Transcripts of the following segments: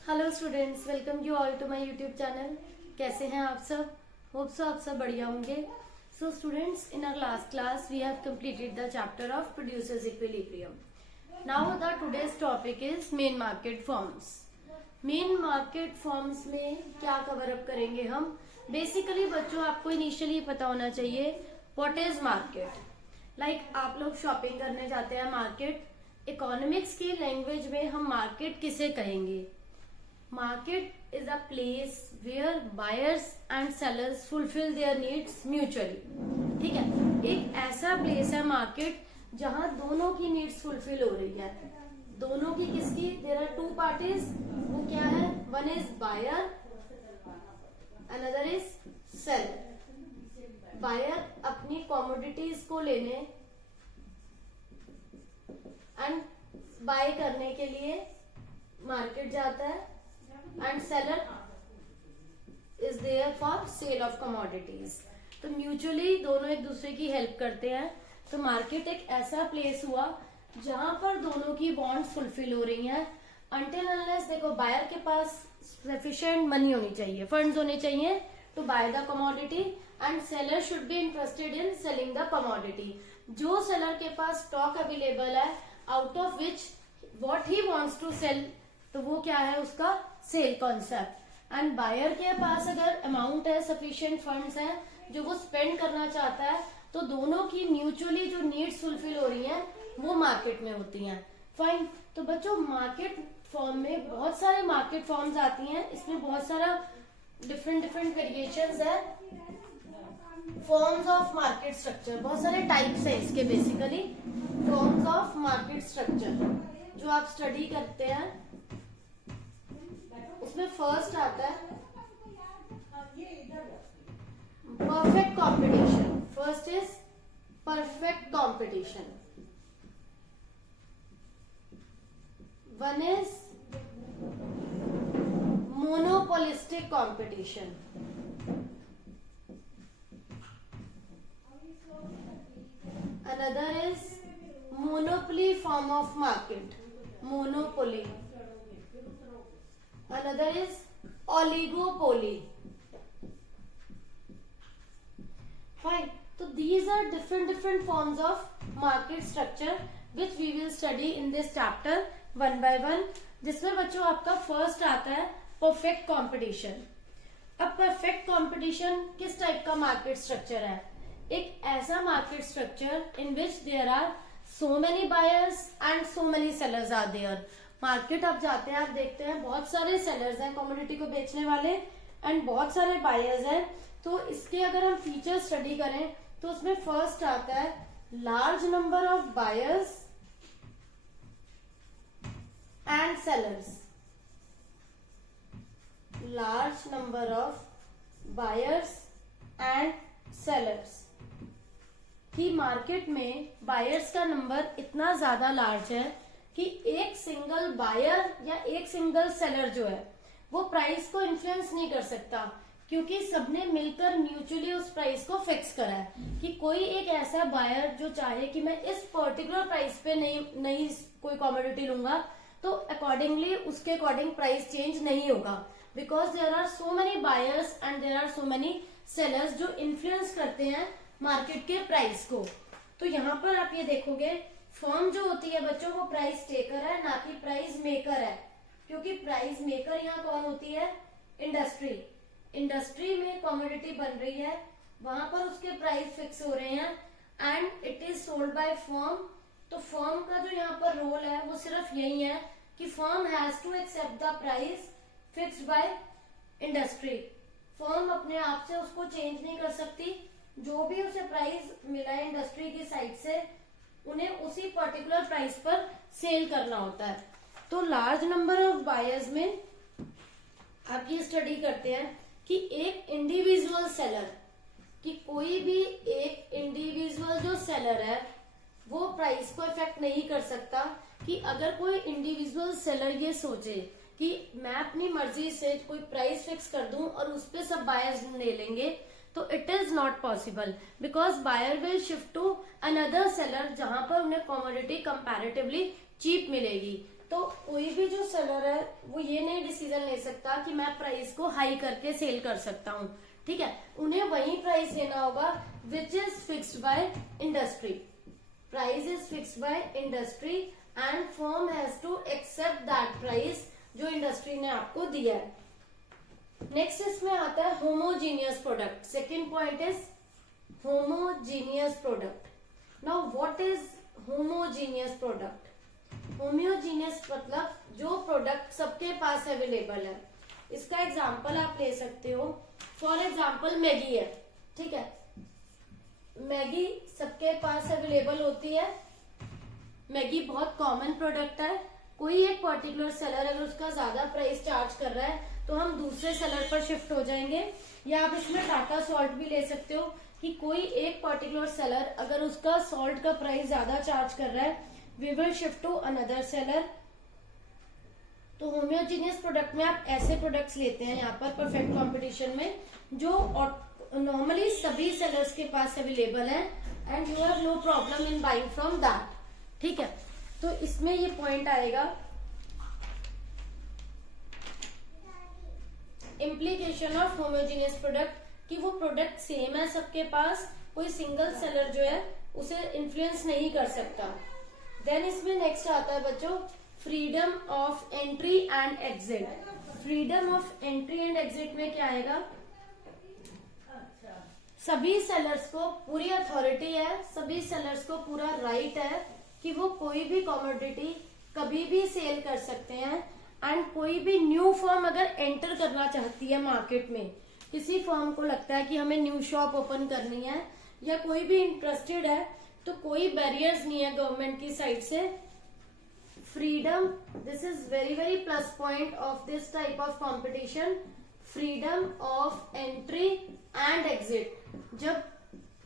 Hello students, welcome you all to my YouTube channel. कैसे हैं आप सब? होप सो आप सब बढ़िया होंगे। So students, in our last class we have completed the chapter of producers equilibrium. Now the today's topic is main market forms. Main market forms में क्या कवर अप करेंगे हम? बेसिकली बच्चों, आपको इनिशियली पता होना चाहिए व्हाट इज मार्केट। लाइक आप लोग शॉपिंग करने जाते हैं मार्केट, इकोनॉमिक्स की लैंग्वेज में हम मार्केट किसे कहेंगे? Market is a place where buyers and sellers fulfill their needs mutually। ठीक है, एक ऐसा प्लेस है मार्केट जहां दोनों की नीड्स फुलफिल हो रही है। दोनों की किसकी? There are two parties. वो क्या है? One is buyer, another is seller. Buyer अपनी कॉमोडिटीज को लेने एंड बाय करने के लिए मार्केट जाता है, and seller is there for sale of commodities. तो म्यूचुअली दोनों एक दूसरे की हेल्प करते हैं। तो मार्केट एक ऐसा प्लेस हुआ जहां पर दोनों की वांट्स फुलफिल हो रही हैं। अनटिल अनलेस, देखो, बायर के पास सफिशिएंट मनी होनी चाहिए, फंड्स होने चाहिए to buy the commodity, and seller should be interested in selling the commodity. जो सेलर के पास स्टॉक अवेलेबल है, out of which what he wants to sell, तो वो क्या है? उसका सेल कॉन्सेप्ट। एंड बायर के पास अगर अमाउंट है, सफिशिएंट फंड्स है जो वो स्पेंड करना चाहता है, तो दोनों की म्यूचुअली जो नीड्स फुलफिल हो रही हैं वो मार्केट में होती हैं। फाइन। तो बच्चों, मार्केट फॉर्म में बहुत सारे मार्केट फॉर्म्स आती हैं। इसमें बहुत सारा डिफरेंट वेरिएशंस है। फॉर्म्स ऑफ मार्केट स्ट्रक्चर, बहुत सारे टाइप्स है इसके। Basically forms of market structure जो आप स्टडी करते हैं, उसमें फर्स्ट आता है perfect competition. First is perfect competition. One is monopolistic competition. Another is monopoly form of market, monopoly. Another is oligopoly. Fine. So these are different forms of market structure which we will study in this chapter one by one. जिसमें बच्चों आपका first आता है perfect competition. अब perfect competition किस type का market structure है? एक ऐसा market structure in which there are so many buyers and so many sellers are there. Market आप जाते हैं, आप देखते हैं बहुत सारे सेलर्स हैं कमोडिटी को बेचने वाले, एंड बहुत सारे बायर्स हैं। तो इसके अगर हम फीचर स्टडी करें तो उसमें फर्स्ट आता है large number of buyers and sellers. Large number of buyers and sellers. कि मार्केट में बायर्स का नंबर इतना ज्यादा लार्ज है कि एक सिंगल बायर या एक सिंगल सेलर जो है वो प्राइस को इन्फ्लुएंस नहीं कर सकता, क्योंकि सबने मिलकर म्यूचुअली उस प्राइस को फिक्स करा है। कि कोई एक ऐसा बायर जो चाहे कि मैं इस पर्टिकुलर प्राइस पे नहीं कोई कमोडिटी लूंगा, तो अकॉर्डिंगली उसके अकॉर्डिंग प्राइस चेंज नहीं होगा, because there are so many buyers and there are so many sellers जो इन्फ्लुएंस करते हैं मार्केट के प्राइस को। तो यहाँ पर आप ये देखोगे, फर्म जो होती है बच्चों वो प्राइस टेकर है, ना कि प्राइस मेकर है। क्योंकि प्राइस मेकर यहाँ कौन होती है? इंडस्ट्री। इंडस्ट्री में कमोडिटी बन रही है, वहां पर उसके प्राइस फिक्स हो रहे हैं, and it is sold by firm. तो फर्म का जो यहाँ पर रोल है वो सिर्फ यही है कि firm has to accept the price fixed by industry. Firm अपने आप से उसको चेंज नहीं कर सकती। जो भी उसे प्राइस मिला है इंडस्ट्री की साइड से, उन्हें उसी पर्टिकुलर प्राइस पर सेल करना होता है। तो लार्ज नंबर ऑफ बायर्स में आप ये स्टडी करते हैं कि एक इंडिविजुअल सेलर, कि कोई भी एक इंडिविजुअल जो सेलर है वो प्राइस को इफेक्ट नहीं कर सकता। कि अगर कोई इंडिविजुअल सेलर ये सोचे कि मैं अपनी मर्जी से कोई प्राइस फिक्स कर दूं और उस पर सब बायर्स ले लेंगे, तो it is not possible, because buyer will shift to another seller जहां पर उन्हें कमोडिटी कंपैरेटिवली चीप मिलेगी। तो कोई भी जो सेलर है वो ये नहीं डिसीजन ले सकता कि मैं प्राइस को हाई करके सेल कर सकता हूँ, ठीक है। उन्हें वही प्राइस लेना होगा which is fixed by industry. Price is fixed by industry and firm has to accept that price जो इंडस्ट्री ने आपको दिया है। नेक्स्ट इसमें आता है homogeneous product. Second point is homogeneous product. Now what is homogeneous product? Homogeneous मतलब जो प्रोडक्ट सबके पास अवेलेबल है। इसका एग्जांपल आप ले सकते हो, फॉर एग्जांपल मैगी है, ठीक है। मैगी सबके पास अवेलेबल होती है, मैगी बहुत कॉमन प्रोडक्ट है। कोई एक पर्टिकुलर सेलर अगर उसका ज्यादा प्राइस चार्ज कर रहा है तो हम दूसरे सेलर पर शिफ्ट हो जाएंगे। या आप इसमें टाटा सॉल्ट भी ले सकते हो कि कोई एक पर्टिकुलर सेलर अगर उसका सॉल्ट का प्राइस ज्यादा चार्ज कर रहा है, we will shift to another seller. तो होमोजीनियस प्रोडक्ट में आप ऐसे प्रोडक्ट्स लेते हैं यहाँ पर परफेक्ट कंपटीशन में जो नॉर्मली सभी सेलर्स के पास अवेलेबल है and you have no problem in buying from that, ठीक है। तो इसमें ये पॉइंट आएगा इम्प्लीकेशन ऑफ होमोजीनियस प्रोडक्ट कि वो प्रोडक्ट सेम है सबके पास, कोई सिंगल सेलर जो है उसे इन्फ्लुएंस नहीं कर सकता। देन इसमें नेक्स्ट आता है बच्चों freedom of entry and exit. Freedom of entry and exit में क्या आएगा? सभी सेलर्स को पूरी अथॉरिटी है, सभी सेलर्स को पूरा राइट है कि वो कोई भी कमोडिटी कभी भी सेल कर सकते हैं। एंड कोई भी न्यू फर्म अगर एंटर करना चाहती है मार्केट में, किसी फर्म को लगता है कि हमें न्यू शॉप ओपन करनी है या कोई भी इंटरेस्टेड है, तो कोई बैरियर्स नहीं है गवर्नमेंट की साइड से। Freedom, this is very very plus point of this type of competition, freedom of entry and exit. जब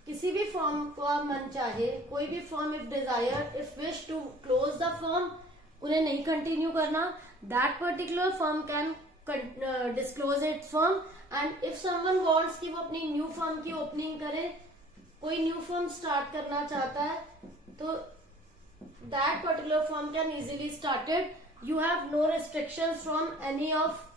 किसी भी फर्म का मन चाहे, कोई भी firm if desire if wish to close the firm, उन्हें नहीं कंटिन्यू करना, that particular firm can disclose its firm. And if someone wants कि वो अपनी न्यू फर्म की ओपनिंग करे, कोई न्यू फर्म स्टार्ट करना चाहता है, तो that particular firm can easily started. You have no restrictions from any of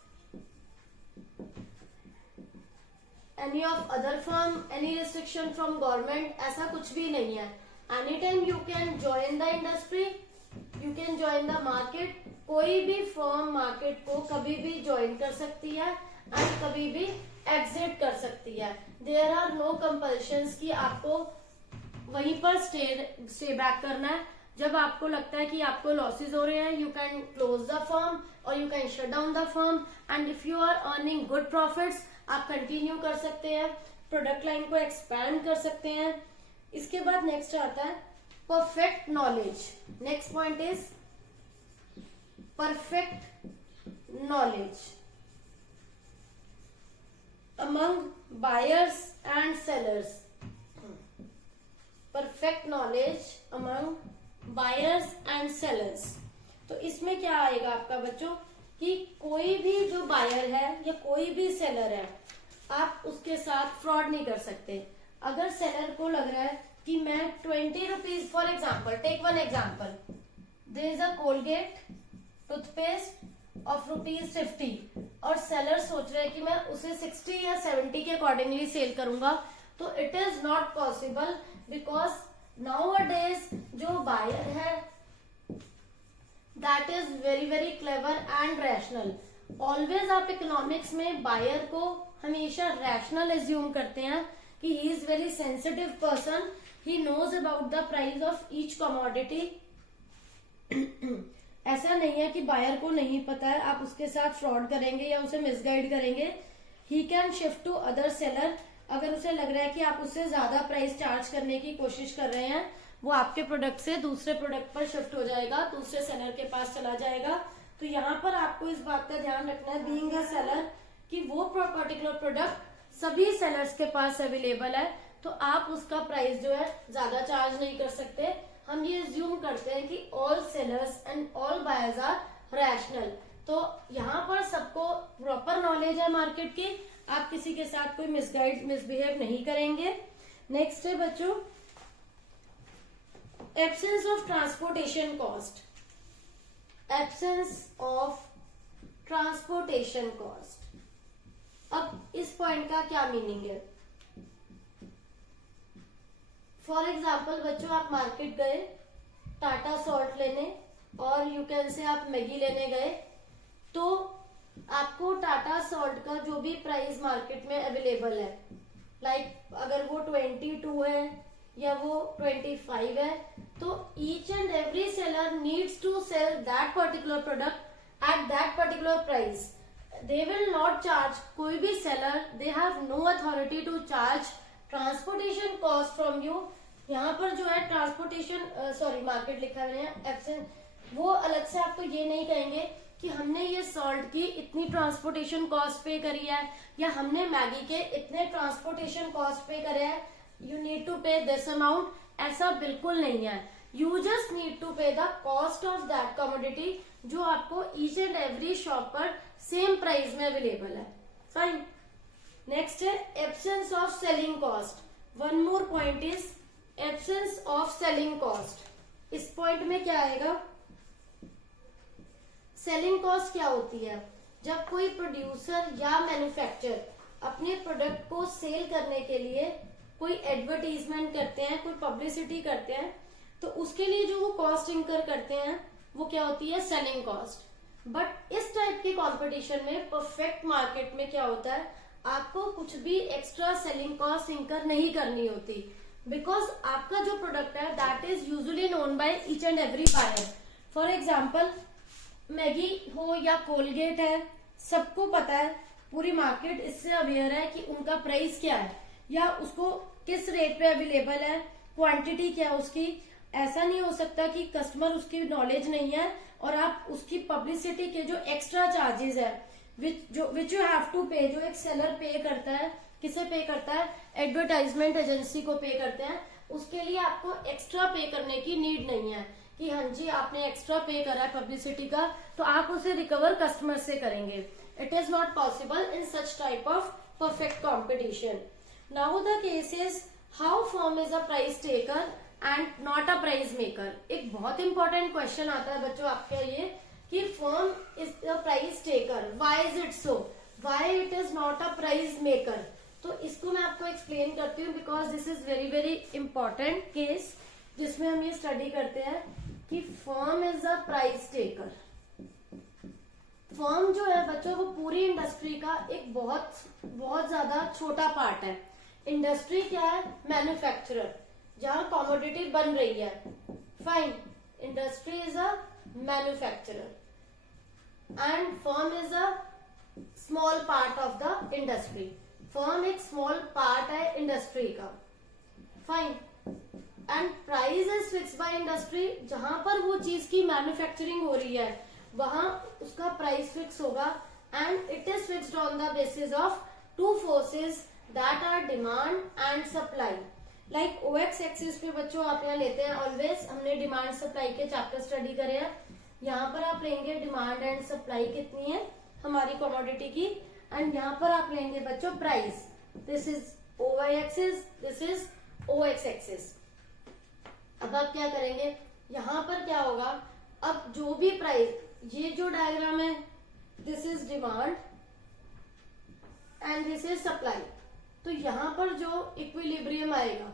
other firm, any restriction from government, ऐसा कुछ भी नहीं है। Any time you can join the industry, you can join the market. कोई भी firm market को कभी भी ज्वाइन कर सकती है एंड कभी भी एग्जिट कर सकती है। देयर आर नो कंपल्शंस कि आपको वहीं पर स्टे बैक करना है। जब आपको लगता है कि आपको लॉसेस हो रहे हैं, you can close the firm और you can shut down the firm. And if you are earning good profits, आप कंटिन्यू कर सकते हैं, प्रोडक्ट लाइन को एक्सपैंड कर सकते हैं। इसके बाद नेक्स्ट आता है perfect knowledge. Next point is perfect knowledge among buyers and sellers। Perfect knowledge among buyers and sellers। तो इसमें क्या आएगा आपका बच्चों कि कोई भी जो बायर है या कोई भी सेलर है, आप उसके साथ फ्रॉड नहीं कर सकते। अगर सेलर को लग रहा है कि मैं 20 rupees, for example, take one example, there is a Colgate toothpaste of ₹50 और सेलर सोच रहे हैं कि मैं उसे 60 या 70 के अकॉर्डिंगली सेल करूंगा, तो it is not possible because nowadays जो बायर है that is very very clever and rational. Always आप इकोनॉमिक्स में बायर को हमेशा रैशनल एज्यूम करते हैं कि he is very sensitive person, he knows about the price of each commodity. ऐसा नहीं है कि बायर को नहीं पता है, आप उसके साथ फ्रॉड करेंगे या उसे मिसगाइड करेंगे। He can shift to other seller. अगर उसे लग रहा है कि आप उससे ज्यादा प्राइस चार्ज करने की कोशिश कर रहे हैं, वो आपके प्रोडक्ट से दूसरे प्रोडक्ट पर शिफ्ट हो जाएगा, दूसरे सेलर के पास चला जाएगा। तो यहाँ पर आपको इस बात का ध्यान रखना है बीइंग अ सेलर कि वो पर्टिकुलर प्रोडक्ट सभी सेलर्स के पास अवेलेबल है, तो आप उसका प्राइस जो है ज्यादा चार्ज नहीं कर सकते। हम ये अज्यूम करते हैं कि all sellers and all buyers are rational. तो यहाँ पर सबको प्रॉपर नॉलेज है मार्केट की, आप किसी के साथ कोई मिसबिहेव नहीं करेंगे। नेक्स्ट है बच्चों absence of transportation cost. Absence of transportation cost. अब इस पॉइंट का क्या मीनिंग है? फॉर एग्जाम्पल बच्चों, आप मार्केट गए टाटा सॉल्ट लेने और यू कैन से आप मैगी लेने गए, तो आपको टाटा सॉल्ट का जो भी प्राइस मार्केट में अवेलेबल है, लाइक अगर वो 22 है या वो 25 है, तो each and every seller needs to sell that particular product at that particular price. They will not charge, कोई भी seller, they have no authority to charge transportation cost from you. यहाँ पर जो है ट्रांसपोर्टेशन सॉरी मार्केट लिखा है absent, वो अलग से आपको ये नहीं कहेंगे कि हमने ये सॉल्ट की इतनी ट्रांसपोर्टेशन कॉस्ट पे करी है या हमने मैगी के इतने ट्रांसपोर्टेशन कॉस्ट पे करे है, यू नीड टू पे दिस अमाउंट, ऐसा बिल्कुल नहीं है। यू जस्ट नीड टू पे the cost of that commodity जो आपको ईच एंड एवरी शॉप पर सेम प्राइस में अवेलेबल है। फाइन। नेक्स्ट है absence of selling cost. One more point is absence of selling cost. इस पॉइंट में क्या आएगा? सेलिंग कॉस्ट क्या होती है? जब कोई प्रोड्यूसर या मैन्युफैक्चरर अपने प्रोडक्ट को सेल करने के लिए कोई एडवर्टीजमेंट करते हैं, कोई पब्लिसिटी करते हैं, तो उसके लिए जो वो कॉस्ट इंकर करते हैं वो क्या होती है? Selling cost. बट इस टाइप की कंपटीशन में, परफेक्ट मार्केट में क्या होता है, आपको कुछ भी एक्स्ट्रा सेलिंग कॉस्ट इंकर नहीं करनी होती, बिकॉज आपका जो प्रोडक्ट है that is usually known by each and every buyer. For example Maggi हो या कोलगेट है, सबको पता है, पूरी मार्केट इससे अवेयर है कि उनका प्राइस क्या है या उसको किस रेट पे अवेलेबल है, क्वांटिटी क्या है उसकी। ऐसा नहीं हो सकता कि कस्टमर उसकी नॉलेज नहीं है और आप उसकी पब्लिसिटी के जो एक्स्ट्रा चार्जेस है विच यू हैव टू पे, जो एक सेलर पे करता है, किसे पे करता है? एडवर्टाइजमेंट एजेंसी को पे करते हैं। उसके लिए आपको एक्स्ट्रा पे करने की नीड नहीं है कि हाँ जी आपने एक्स्ट्रा पे करा है पब्लिसिटी का तो आप उसे रिकवर कस्टमर से करेंगे। It is not possible in such type of perfect competition. Now the case is how firm is a price taker and not a price maker. एक बहुत इंपॉर्टेंट क्वेश्चन आता है बच्चों आपके लिए कि firm is the price taker, why is it so, why it is not a price maker. तो इसको मैं आपको एक्सप्लेन करती हूँ because this is very very important case जिसमें हम ये स्टडी करते हैं कि firm is a price taker. Firm जो है बच्चों वो पूरी इंडस्ट्री का एक बहुत ज्यादा छोटा पार्ट है। इंडस्ट्री क्या है? मैन्युफैक्चरर, जहां कमोडिटी बन रही है। Fine. Industry is a manufacturer and firm is a small part of the industry. Firm एक स्मॉल पार्ट है इंडस्ट्री का। Fine. And price is fix by industry, जहां पर वो चीज की मैन्युफैक्चरिंग हो रही है वहां उसका प्राइस फिक्स होगा and it is fixed on the basis of two forces that are demand and supply. Like O X axis पे बच्चों आप यहाँ लेते हैं ऑलवेज, हमने डिमांड सप्लाई के चैप्टर स्टडी करे हैं। यहाँ पर आप लेंगे डिमांड एंड सप्लाई कितनी है हमारी कमोडिटी की, एंड यहाँ पर आप लेंगे बच्चों price. This is ओवाई axis, this is OX axis. अब आप क्या करेंगे, यहाँ पर क्या होगा, अब जो भी प्राइस, ये जो डायग्राम है this is demand and this is supply, तो यहाँ पर जो इक्विलिब्रियम आएगा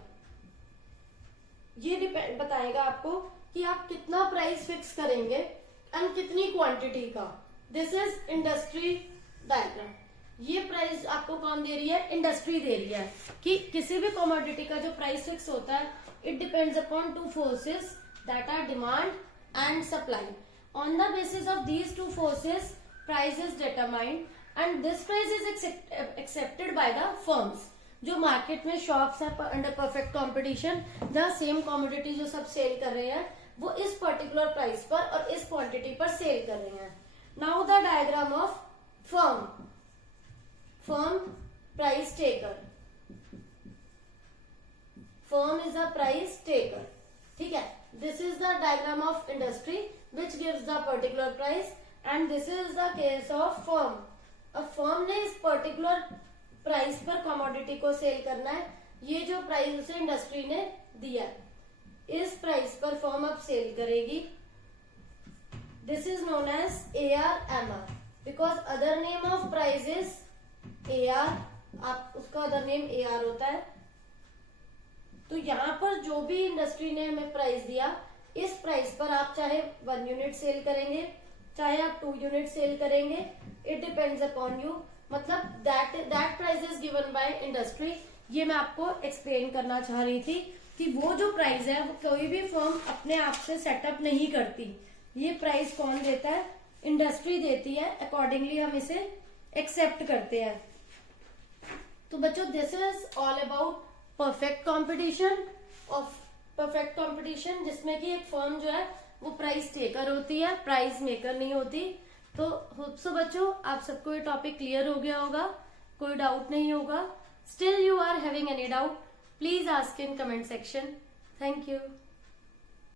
ये डिपेंड बताएगा आपको कि आप कितना प्राइस फिक्स करेंगे एंड कितनी क्वांटिटी का। This is industry diagram. ये प्राइस आपको कौन दे रही है? इंडस्ट्री दे रही है कि किसी भी कमोडिटी का जो प्राइस फिक्स होता है it depends upon two forces that are demand and supply. On the basis of these two forces, price is determined and this price is accepted by the firms. जो market में shops है under perfect competition, जहाँ same commodity जो सब cell कर रहे हैं वो इस पर्टिकुलर प्राइस पर और इस क्वांटिटी पर सेल कर रहे हैं। Now the diagram of firm. Firm price taker, firm is a price taker, ठीक है। this is the diagram of industry which gives the particular price and this is the case of firm। अब firm ने इस particular price पर commodity को cell करना है, ये जो प्राइस उसे इंडस्ट्री ने दिया इस प्राइस पर फर्म अब सेल करेगी this is known as AR/MR because other name of price is AR, आप उसका अदर नेम AR होता है। तो यहाँ पर जो भी इंडस्ट्री ने हमें प्राइस दिया, इस प्राइस पर आप चाहे 1 यूनिट सेल करेंगे, चाहे आप 2 यूनिट सेल करेंगे, इट डिपेंड्स अपॉन यू। मतलब that price is given by industry. ये मैं आपको एक्सप्लेन करना चाह रही थी कि वो जो प्राइस है वो कोई भी फर्म अपने आप से सेटअप नहीं करती। ये प्राइस कौन देता है? इंडस्ट्री देती है। अकॉर्डिंगली हम इसे एक्सेप्ट करते हैं। तो बच्चों this is all about perfect competition. Of perfect competition जिसमें कि एक फर्म जो है वो प्राइस टेकर होती है, प्राइस मेकर नहीं होती। तो होप सो बच्चों आप सबको ये टॉपिक क्लियर हो गया होगा, कोई डाउट नहीं होगा। Still you are having any doubt, please ask in comment section. Thank you.